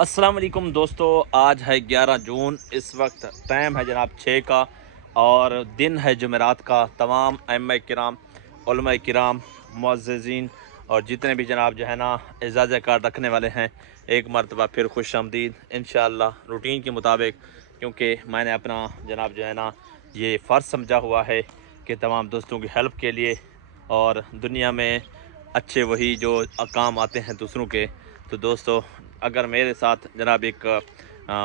अस्सलाम वालेकुम दोस्तों, आज है 11 जून। इस वक्त टाइम है जनाब 6 का और दिन है जुमेरात का। तमाम अइम्मा किराम, उलमा किराम, मुअज़्ज़िज़ीन और जितने भी जनाब जो है ना इजाज़त कार्ड रखने वाले हैं, एक मरतबा फिर खुश आमदीद इंशाअल्लाह रूटीन के मुताबिक। क्योंकि मैंने अपना जनाब जो है ना ये फ़र्ज़ समझा हुआ है कि तमाम दोस्तों की हेल्प के लिए, और दुनिया में अच्छे वही जो काम आते हैं दूसरों के। तो दोस्तों, अगर मेरे साथ जनाब एक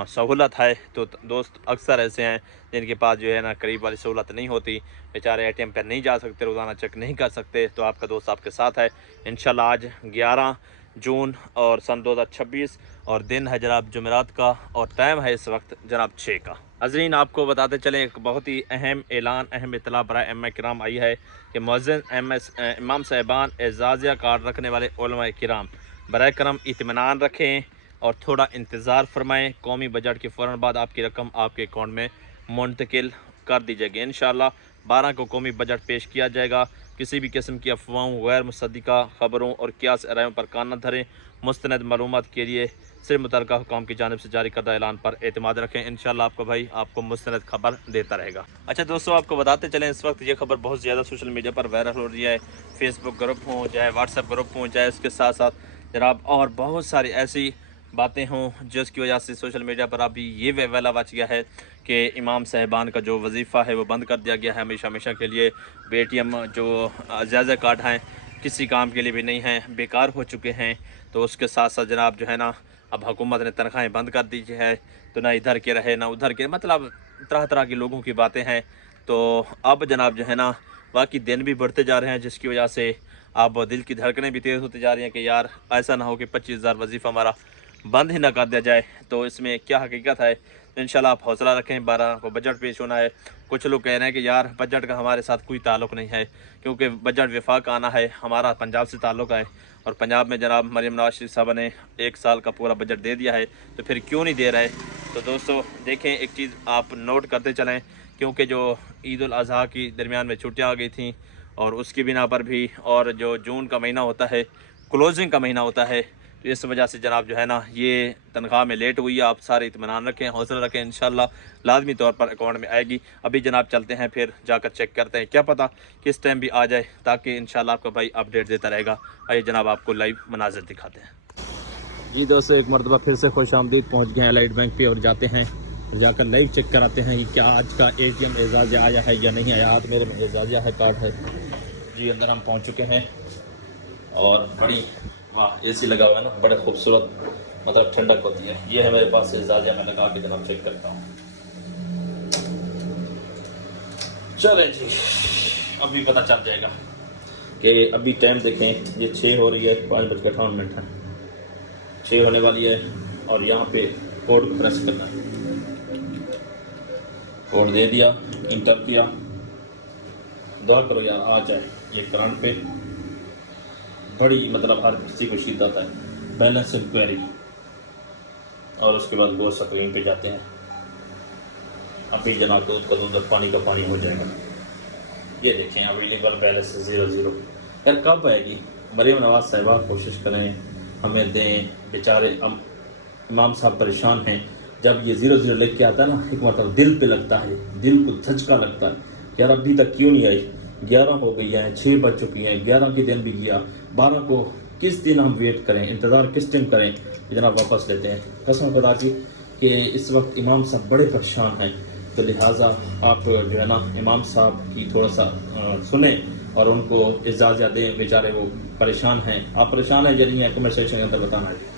सहूलत है तो दोस्त अक्सर ऐसे हैं जिनके पास जो है ना करीब वाली सहूलत नहीं होती, बेचारे एटीएम पर नहीं जा सकते, रोज़ाना चेक नहीं कर सकते। तो आपका दोस्त आपके साथ है इंशाल्लाह। आज 11 जून और सन 2026 और दिन है जनाब जुमेरात का और टाइम है इस वक्त जनाब 6 का। नाज़रीन, आपको बताते चलें एक बहुत ही अहम ऐलान, अहम इत्तला बराए अइम्मा किराम आई है कि मुअज़्ज़िन इमाम साहिबान एजाज़िया कार्ड रखने वाले उलमा किराम बराए करम इत्मीनान रखें और थोड़ा इंतज़ार फरमाएँ। कौमी बजट के फ़ौरन बाद आपकी रकम आपके अकाउंट में मुंतकिल कर दी जाएगी इंशाअल्लाह। 12 को कौमी बजट पेश किया जाएगा। किसी भी किस्म की अफवाहों, गैर मुसद्दिक़ा ख़बरों और क़ियास रायों पर कान न धरें। मुस्तनद मालूमात के लिए सिर्फ मुतल्लिक़ा हुकाम की जानिब से जारी करदा ऐलान पर एतमाद रखें। इंशाअल्लाह आपका भाई आपको मुस्तनद खबर देता रहेगा। अच्छा दोस्तों, आपको बताते चलें इस वक्त ये खबर बहुत ज़्यादा सोशल मीडिया पर वायरल हो रही है। फेसबुक ग्रुप हों, चाहे व्हाट्सएप ग्रुप हों, चाहे उसके साथ साथ जनाब और बहुत सारी ऐसी बातें हों जिसकी वजह से सोशल मीडिया पर अभी ये वेला बच गया है कि इमाम साहिबान का जो वजीफ़ा है वो बंद कर दिया गया है हमेशा हमेशा के लिए। बेटीएम जो इजाज़त कार्ड हैं किसी काम के लिए भी नहीं हैं, बेकार हो चुके हैं। तो उसके साथ साथ जनाब जो है ना अब हुकूमत ने तनख्वाहें बंद कर दी है, तो ना इधर के रहे ना उधर के, मतलब तरह तरह की लोगों की बातें हैं। तो अब जनाब जो है ना बाकी दिन भी बढ़ते जा रहे हैं, जिसकी वजह से अब दिल की धड़कनें भी तेज़ होती जा रही हैं कि यार ऐसा ना हो कि 25,000 वजीफ़ा हमारा बंद ही ना कर दिया जाए। तो इसमें क्या हकीकत है, तो इंशाल्लाह आप हौसला रखें। 12 को बजट पेश होना है। कुछ लोग कह रहे हैं कि यार बजट का हमारे साथ कोई ताल्लुक़ नहीं है, क्योंकि बजट वफाक आना है, हमारा पंजाब से ताल्लुक़ है और पंजाब में जनाब मरियम नवाज शरीफ साहब ने 1 साल का पूरा बजट दे दिया है, तो फिर क्यों नहीं दे रहे। तो दोस्तों देखें, एक चीज़ आप नोट करते चलें, क्योंकि जो ईद उल अज़हा की दरमियान में छुट्टियाँ आ गई थी और उसकी बिना पर भी, और जो जून का महीना होता है क्लोजिंग का महीना होता है, तो इस वजह से जनाब जो है ना ये तनख्वाह में लेट हुई है। आप सारे इत्मीनान रखें, हौसला रखें, इंशाल्लाह लाजमी तौर पर अकाउंट में आएगी। अभी जनाब चलते हैं, फिर जाकर चेक करते हैं, क्या पता किस टाइम भी आ जाए, ताकि इंशाल्लाह आपका भाई अपडेट देता रहेगा। आइए जनाब आपको लाइव मनाज़िर दिखाते हैं। जी दोस्तों, एक मरतबा फिर से खुश आमदीद, पहुँच गए हैं लाइट बैंक पे और जाते हैं जाकर लाइव चेक कराते हैं क्या आज का ATM एजाज़िया आया है या नहीं आया। आज मेरे में एजाज़िया है, कार्ड है जी। अंदर हम पहुँच चुके हैं और बड़ी वाह AC लगा हुआ है ना, बड़े खूबसूरत, मतलब ठंडक होती है। ये है मेरे पास एजाज़िया, मैं लगा के जनाब चेक करता हूँ। चलें जी, अभी पता चल जाएगा कि अभी टाइम देखें, ये 6 हो रही है, 5:58 है, 6 होने वाली है। और यहाँ पे कोड को प्रेस करना है, कोड दे दिया, इंटर किया। दुआ करो यार आ जाए ये करंट पे, बड़ी मतलब हर किसी को शिद्दत है। बैलेंस इंक्वायरी और उसके बाद वो स्क्रीन पे जाते हैं। अभी जनाब दूध का दूध, पानी का पानी हो जाएगा। ये देखें अवेलेबल बैलेंस 0 यार कब आएगी मरियम नवाज साहिबा, कोशिश करें हमें दें। बेचारे इमाम साहब परेशान हैं। जब ये 0 लेके आता है ना, एक मतलब दिल पे लगता है, दिल को धचका लगता है यार अभी तक क्यों नहीं आई। 11 हो गई है, 6 बज चुकी हैं, 11 के दिन भी गया, 12 को किस दिन हम वेट करें, इंतज़ार किस दिन करें। इतना वापस लेते हैं कसम खुदा की कि इस वक्त इमाम साहब बड़े परेशान हैं। तो लिहाजा आप जो है ना इमाम साहब की थोड़ा सा सुने और उनको इजाज़त दें। बेचारे वो परेशान हैं। आप परेशान हैं या नहीं है, कमेंट सेक्शन के अंदर बताना है।